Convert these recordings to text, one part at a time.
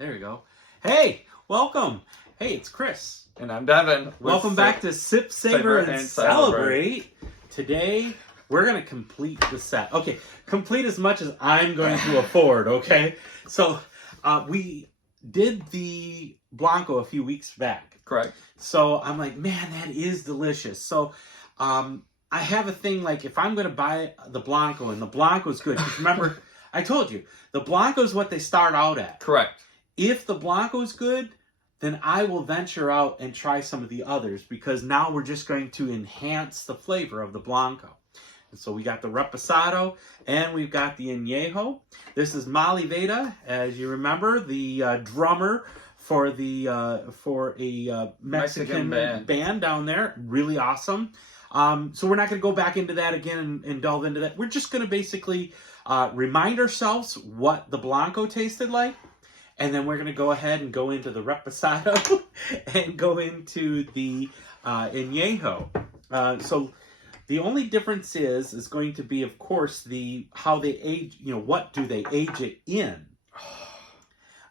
There we go. Hey, welcome. Hey, it's Chris. And I'm Devin. Welcome back to Sip, Savor, and Celebrate. Today, we're going to complete the set. Okay, complete as much as I'm going to afford, okay? So, we did the Blanco a few weeks back. Correct. So, I'm like, man, that is delicious. So, I have a thing, like, if I'm going to buy the Blanco, and the Blanco's good, because remember, I told you, the Blanco is what they start out at. Correct. If the Blanco's good, then I will venture out and try some of the others, because now we're just going to enhance the flavor of the Blanco. And so we got the Reposado and we've got the Añejo. This is Vada, as you remember, the drummer for a Mexican band down there. Really awesome. So we're not going to go back into that again and delve into that. We're just going to basically remind ourselves what the Blanco tasted like. And then we're going to go ahead and go into the Reposado and go into the Añejo. So the only difference is going to be, of course, how they age, what do they age it in?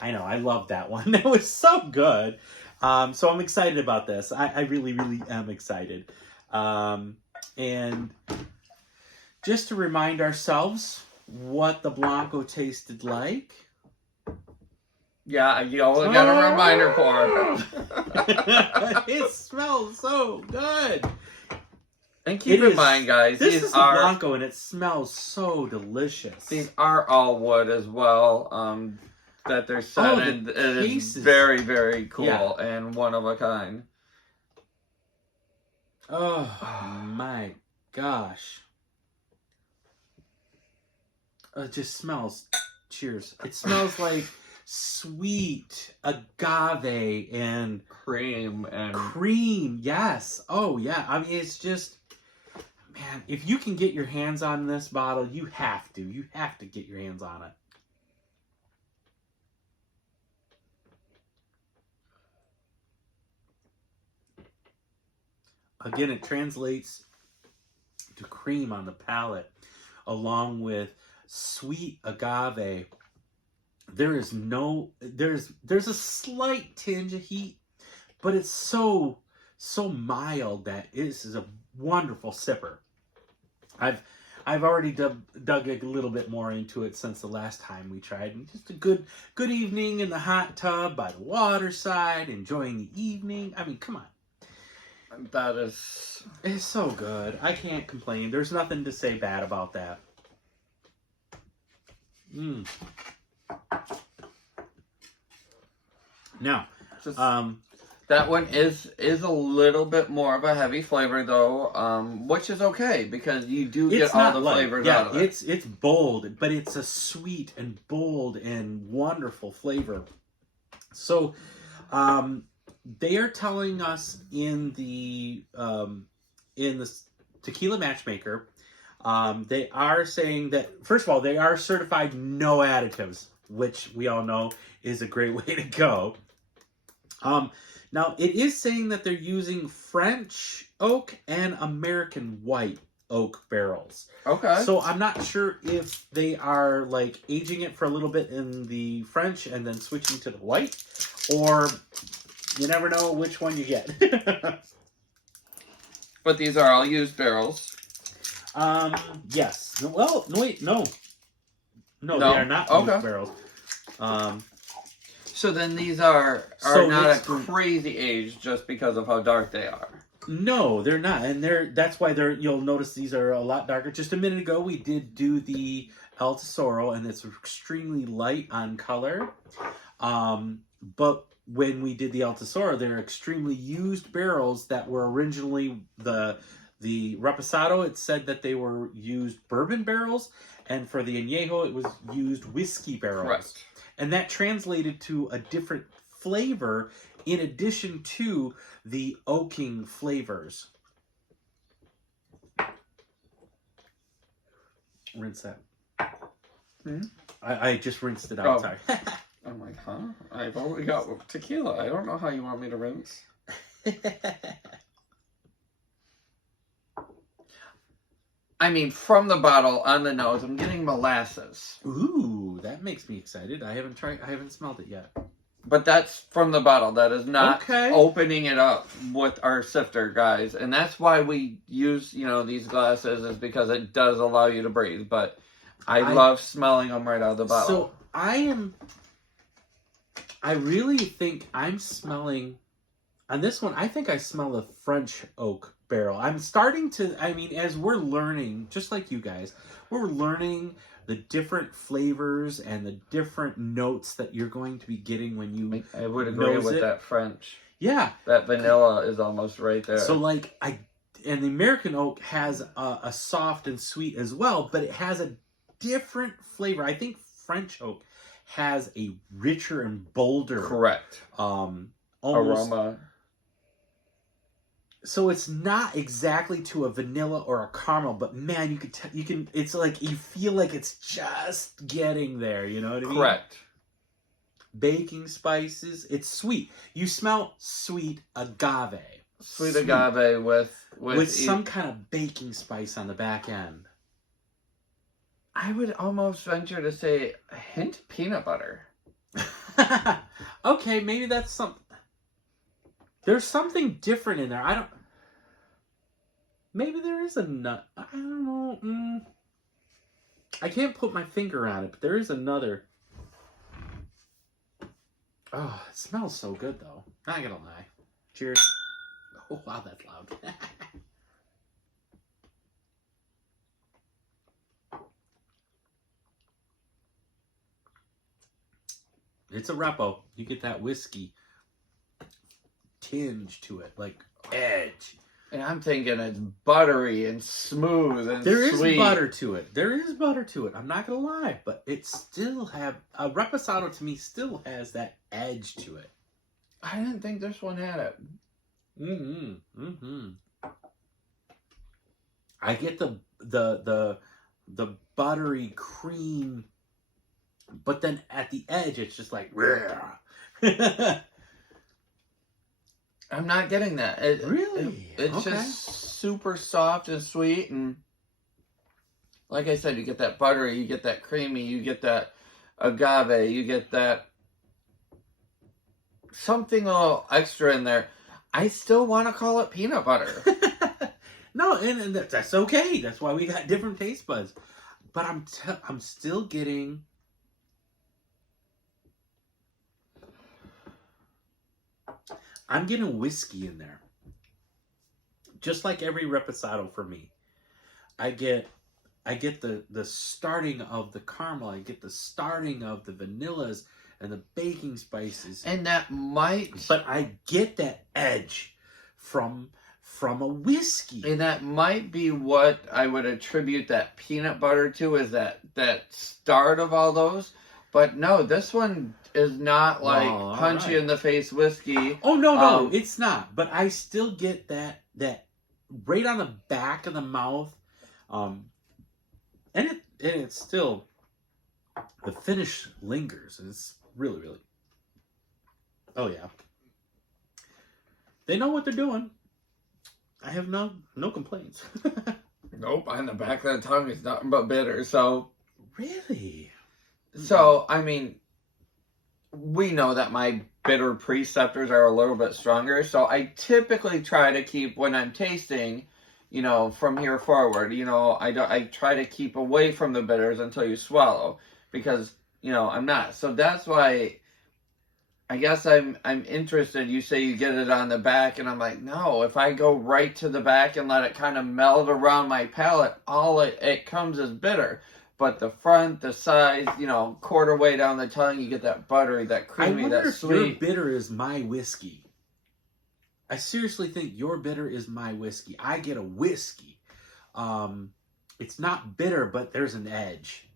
I know, I love that one. That was so good. So I'm excited about this. I really, really am excited. And just to remind ourselves what the Blanco tasted like. Yeah, you only got a reminder for it. It smells so good. And keep in mind, guys, this is the Blanco, and it smells so delicious. These are all wood as well. That they're set in. It is very, very cool and one of a kind. Oh my gosh! It just smells. Cheers! It smells like sweet agave and cream. Yes. Oh yeah. I mean, it's just, man, if you can get your hands on this bottle, you have to get your hands on it. Again, it translates to cream on the palate along with sweet agave. There's a slight tinge of heat, but it's so mild that this is a wonderful sipper. I've already dug a little bit more into it since the last time we tried, and just a good evening in the hot tub by the waterside, enjoying the evening. I mean, come on. It's so good. I can't complain. There's nothing to say bad about that. Now, that one is a little bit more of a heavy flavor, though, which is okay because you do get all the flavors out of it. It's bold, but it's a sweet and bold and wonderful flavor. So, they are telling us in the Tequila Matchmaker. They are saying that, first of all, they are certified no additives, which we all know is a great way to go. Now, it is saying that they're using French oak and American white oak barrels. Okay. So I'm not sure if they are like aging it for a little bit in the French and then switching to the white, or you never know which one you get. But these are all used barrels. Yes. Well, no, wait, no. No, they are not used barrels. So then these are not a crazy age just because of how dark they are. No, they're not. And that's why you'll notice these are a lot darker. Just a minute ago, we did do the El Tesoro, and it's extremely light on color. But when we did the El Tesoro, they're extremely used barrels that were originally the Reposado. It said that they were used bourbon barrels, and for the Añejo, it was used whiskey barrels. Correct. And that translated to a different flavor in addition to the oaking flavors. Rinse that. I just rinsed it out. Sorry. I'm like, huh? I've only got tequila. I don't know how you want me to rinse. I mean, from the bottle on the nose, I'm getting molasses. Ooh, that makes me excited. I haven't smelled it yet. But that's from the bottle. That is not Okay. opening it up with our sifter, guys. And that's why we use, these glasses, is because it does allow you to breathe. But I love smelling them right out of the bottle. So I really think I'm smelling, on this one, I think I smell the French oak barrel. I'm starting to, as we're learning, just like you guys, we're learning the different flavors and the different notes that you're going to be getting when you I would agree with that French. Yeah. That vanilla is almost right there. So and the American oak has a soft and sweet as well, but it has a different flavor. I think French oak has a richer and bolder. Correct. Almost, aroma. So it's not exactly to a vanilla or a caramel, but man, it's like you feel like it's just getting there. You know what I mean? Correct. Baking spices. It's sweet. You smell sweet agave. Sweet agave with some kind of baking spice on the back end. I would almost venture to say a hint peanut butter. Okay, maybe that's something. There's something different in there. Maybe there is a nut. I don't know. I can't put my finger on it, but there is another. Oh, it smells so good, though. Not gonna lie. Cheers. Oh, wow, that's loud. It's a repo. You get that whiskey tinge to it, like edge. And I'm thinking it's buttery and smooth and There sweet. is butter to it. There is butter to it. I'm not gonna lie, but it still a reposado to me still has that edge to it. I didn't think this one had it. I get the buttery cream, but then at the edge it's just like I'm not getting that. Really? It's just super soft and sweet, and like I said, you get that buttery, you get that creamy, you get that agave, you get that something a little extra in there. I still want to call it peanut butter. No, and that's okay. That's why we got different taste buds. But I'm still getting. I'm getting whiskey in there. Just like every reposado for me. I get the starting of the caramel. I get the starting of the vanillas and the baking spices. And that might... But I get that edge from a whiskey. And that might be what I would attribute that peanut butter to, is that start of all those. But no, this one is not like punchy in the face whiskey. Oh no, it's not. But I still get that right on the back of the mouth, and it's still, the finish lingers. It's really, really. Oh yeah, they know what they're doing. I have no complaints. Nope, on the back of the tongue is nothing but bitter. So really. So, I mean, we know that my bitter preceptors are a little bit stronger. So I typically try to keep, when I'm tasting, from here forward, I try to keep away from the bitters until you swallow, because, I'm not. So that's why I guess I'm interested. You say you get it on the back, and I'm like, no, if I go right to the back and let it kind of meld around my palate, all it comes is bitter. But the front, the sides, quarter way down the tongue, you get that buttery, that creamy, that sweet. I wonder if your bitter is my whiskey. I seriously think your bitter is my whiskey. I get a whiskey. It's not bitter, but there's an edge.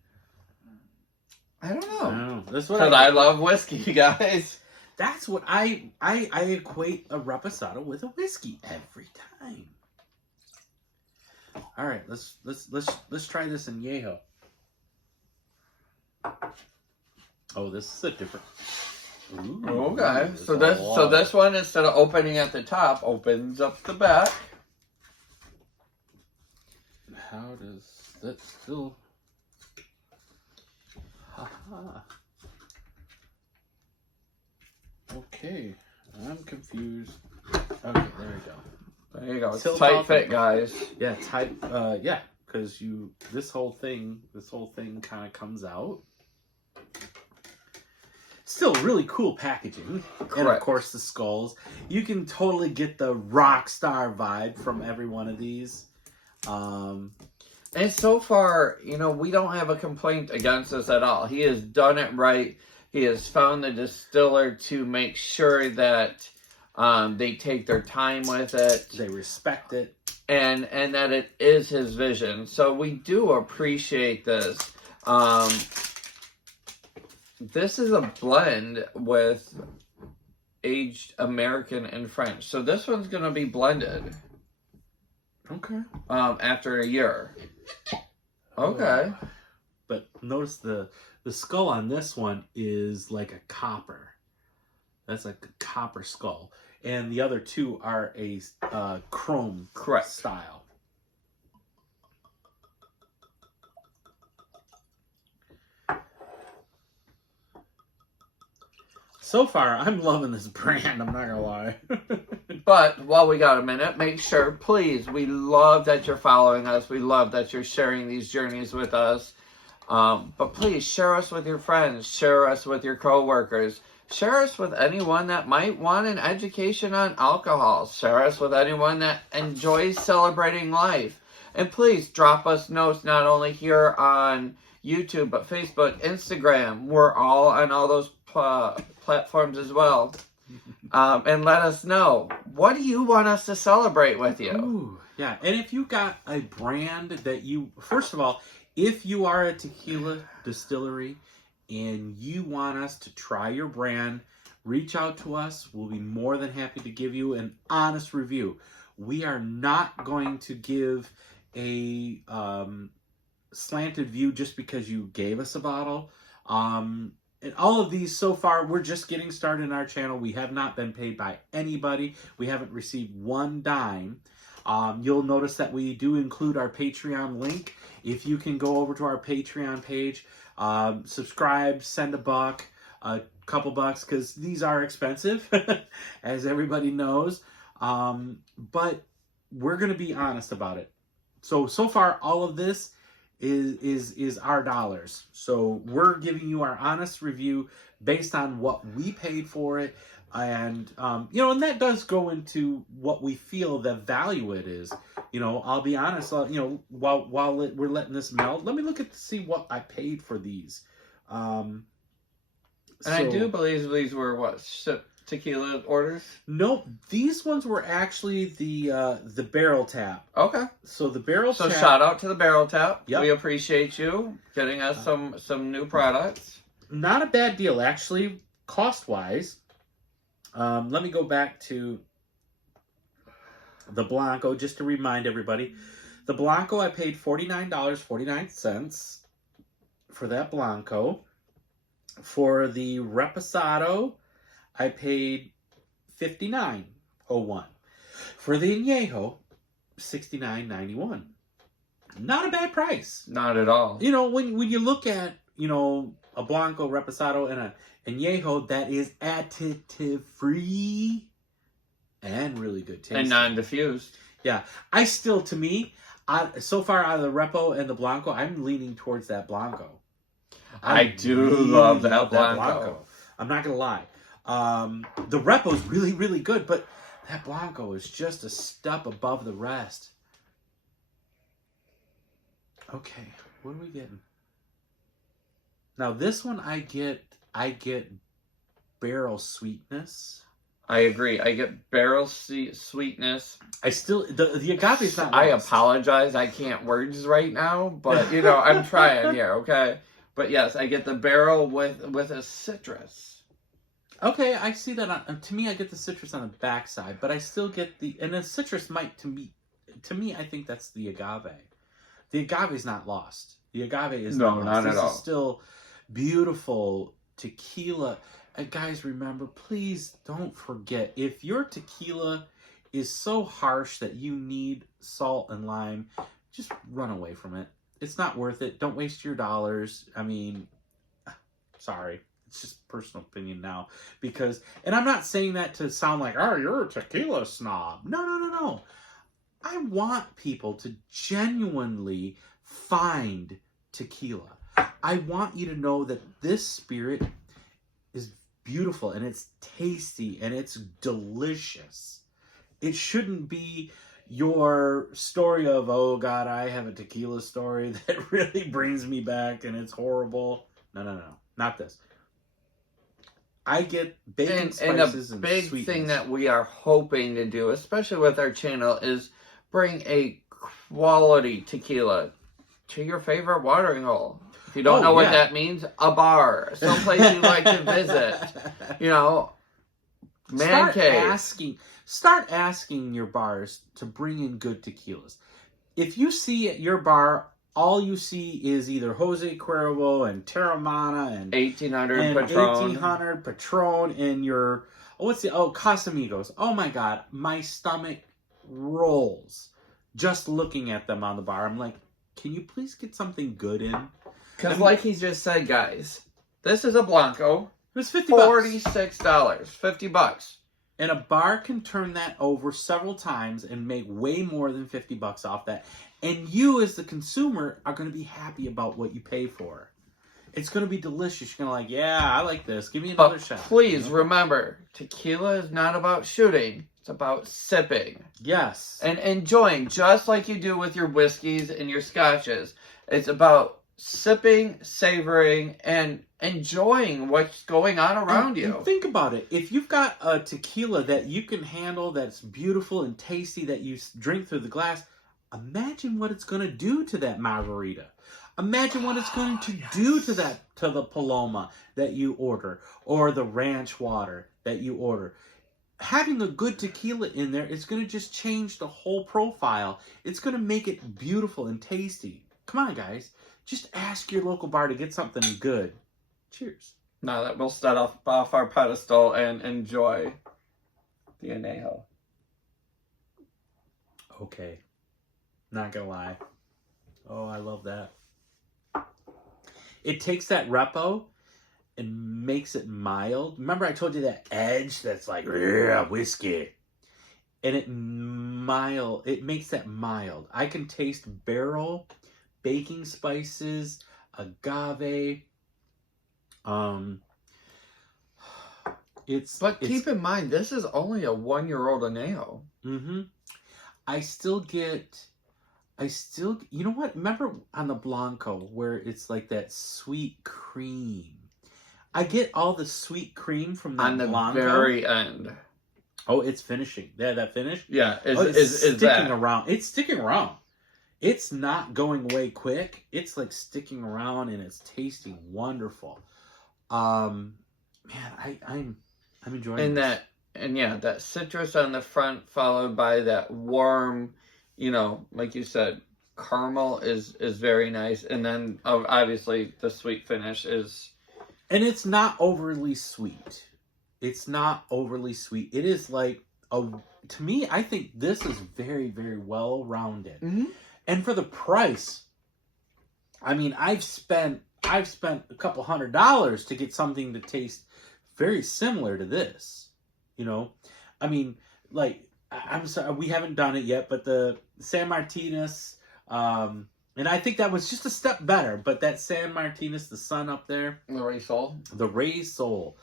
I don't know. That's what I love whiskey, guys. That's what I equate a reposado with a whiskey every time. All right, let's try this in Yeho. Oh, this is a different. Ooh, okay, so this one, instead of opening at the top, opens up the back. How does that still? Haha. Okay, I'm confused. Okay, there we go. There you go. It's Tilt tight off fit, and- guys. Yeah, tight. Yeah, because this whole thing kind of comes out. Still really cool packaging. Correct. And of course the skulls. You can totally get the rock star vibe from every one of these. And so far, you know, we don't have a complaint against this at all. He has done it right. He has found the distiller to make sure that they take their time with it. They respect it. And that it is his vision. So we do appreciate this. This is a blend with aged American and French. So this one's going to be blended. Okay. After a year. Okay. But notice the skull on this one is like a copper. That's like a copper skull. And the other two are a chrome Correct. style. So far, I'm loving this brand. I'm not gonna lie. But while we got a minute, make sure, please, we love that you're following us. We love that you're sharing these journeys with us. But please share us with your friends. Share us with your coworkers. Share us with anyone that might want an education on alcohol. Share us with anyone that enjoys celebrating life. And please drop us notes not only here on YouTube, but Facebook, Instagram. We're all on all those platforms as well. And let us know, what do you want us to celebrate with you? Ooh, yeah. And if you got a brand that you, first of all, if you are a tequila distillery and you want us to try your brand, reach out to us. We'll be more than happy to give you an honest review. We are not going to give a slanted view just because you gave us a bottle. And all of these so far, we're just getting started in our channel. We have not been paid by anybody. We haven't received one dime. You'll notice that we do include our Patreon link. If you can go over to our Patreon page, subscribe, send a couple bucks, because these are expensive, as everybody knows. But we're going to be honest about it. So far, all of this is our dollars. So we're giving you our honest review based on what we paid for it. And, and that does go into what we feel the value it is. I'll be honest, while we're letting this melt, let me look at see what I paid for these. And I do believe these were tequila orders? Nope, these ones were actually the barrel tap. Okay. So the barrel tap. So shout out to the barrel tap. Yep. We appreciate you getting us some new products. Not a bad deal, actually, cost-wise. Let me go back to the Blanco, just to remind everybody. The Blanco, I paid $49.49 for that Blanco. For the Reposado, I paid $59.01. For the Añejo, $69.91. Not a bad price. Not at all. When you look at, a Blanco, Reposado, and a Añejo that is additive free and really good taste. And non-diffused. Yeah. I still, to me, so far out of the Repo and the Blanco, I'm leaning towards that Blanco. I do love that Blanco. I'm not going to lie. The Repo's really, really good, but that Blanco is just a step above the rest. Okay, what are we getting? Now this one I get barrel sweetness. I agree. I get barrel sweetness. I still the agave's not. I lost. apologize. I can't words right now, but I'm trying here. Okay, but yes, I get the barrel with a citrus. Okay, I see that. To me, I get the citrus on the backside, but I still get and the citrus might to me, I think that's the agave. The agave is not lost. The agave is not lost. At all. This is still beautiful tequila. Guys, remember, please don't forget, if your tequila is so harsh that you need salt and lime, just run away from it. It's not worth it. Don't waste your dollars. I mean, sorry. it's just personal opinion now. Because, and I'm not saying that to sound like, oh, you're a tequila snob. No. I want people to genuinely find tequila. I want you to know that this spirit is beautiful and it's tasty and it's delicious. It shouldn't be your story of, oh God, I have a tequila story that really brings me back and it's horrible. No. Not this. I get bacon spices and big sweetness. thing that we are hoping to do, especially with our channel, is bring a quality tequila to your favorite watering hole. If you don't know what that means, a bar, someplace you like to visit, you know, man cave. Start asking your bars to bring in good tequilas. If you see at your bar, all you see is either Jose Cuervo and Terramana and 1800 Patron. 1800 Patron and your, Casamigos. Oh my God, my stomach rolls just looking at them on the bar. I'm like, can you please get something good in? Because like he just said, guys, this is a Blanco. It was $50. $46. $50. And a bar can turn that over several times and make way more than $50 off that. And you, as the consumer, are going to be happy about what you pay for. It's going to be delicious. You're going to yeah, I like this. Give me another shot. Please remember, tequila is not about shooting. It's about sipping. Yes. And enjoying, just like you do with your whiskeys and your scotches. It's about sipping, savoring, and enjoying what's going on around you. And think about it. If you've got a tequila that you can handle, that's beautiful and tasty, that you drink through the glass, imagine what it's going to do to that margarita. Imagine what it's going to do to the Paloma that you order, or the ranch water that you order. Having a good tequila in there is going to just change the whole profile. It's going to make it beautiful and tasty. Come on, guys. Just ask your local bar to get something good. Cheers. Now that we'll start off our pedestal and enjoy the añejo. Okay. Not gonna lie. Oh, I love that. It takes that repo and makes it mild. Remember I told you that edge that's like, yeah, whiskey. And it makes that mild. I can taste barrel, baking spices, agave. Keep in mind, this is only a 1-year-old añejo. Mm-hmm. You know what? Remember on the Blanco where it's like that sweet cream? I get all the sweet cream from that Blanco. On the very end. Oh, it's finishing. Yeah, that finish? Yeah. It's sticking around. It's sticking around. It's not going away quick. It's like sticking around and it's tasting wonderful. Man, I'm enjoying this. That citrus on the front followed by that warm, like you said, caramel is very nice. And then obviously the sweet finish is... And it's not overly sweet. It's not overly sweet. It is like, to me, I think this is very, very well-rounded. Mm-hmm. And for the price, I mean, I've spent a couple $100 to get something to taste very similar to this. I mean, like, I'm sorry, we haven't done it yet, but the San Martinez, and I think that was just a step better, but that San Martinez, the sun up there. The Raised Soul.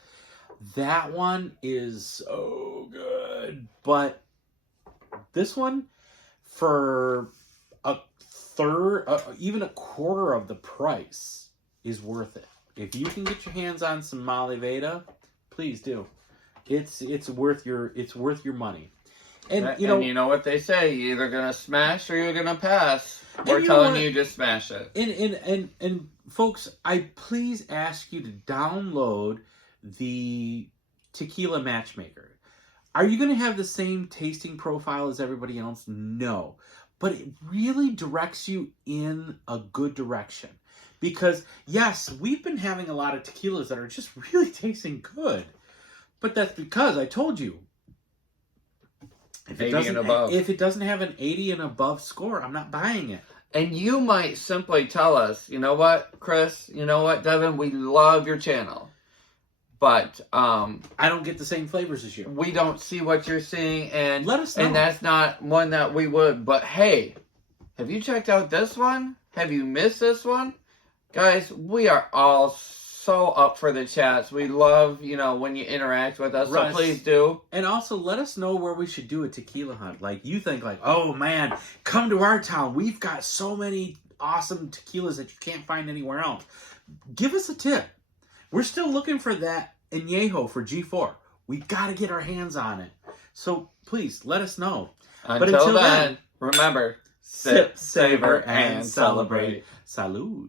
That one is so good. But this one, for a third, even a quarter of the price, is worth it. If you can get your hands on some Vada, please do. It's worth your money. And you know what they say, you're either gonna smash or you're gonna pass. We're telling you to smash it. And folks, I please ask you to download the Tequila Matchmaker. Are you going to have the same tasting profile as everybody else? No. But it really directs you in a good direction. Because, yes, we've been having a lot of tequilas that are just really tasting good. But that's because, I told you, if it doesn't have an 80 and above score, I'm not buying it. And you might simply tell us, you know what, Chris, you know what, Devin, we love your channel. But I don't get the same flavors as you. we don't see what you're seeing, and Let us know. And that's not one that we would. But hey, have you checked out this one? Have you missed this one? Guys, we are all so up for the chats. We love, when you interact with us. Russ, so please do. And also, let us know where we should do a tequila hunt. Like, you think like, oh man, come to our town. We've got so many awesome tequilas that you can't find anywhere else. Give us a tip. We're still looking for that añejo for G4. We got to get our hands on it. So please, let us know. Until then, remember, sip, savor, and celebrate. Salud.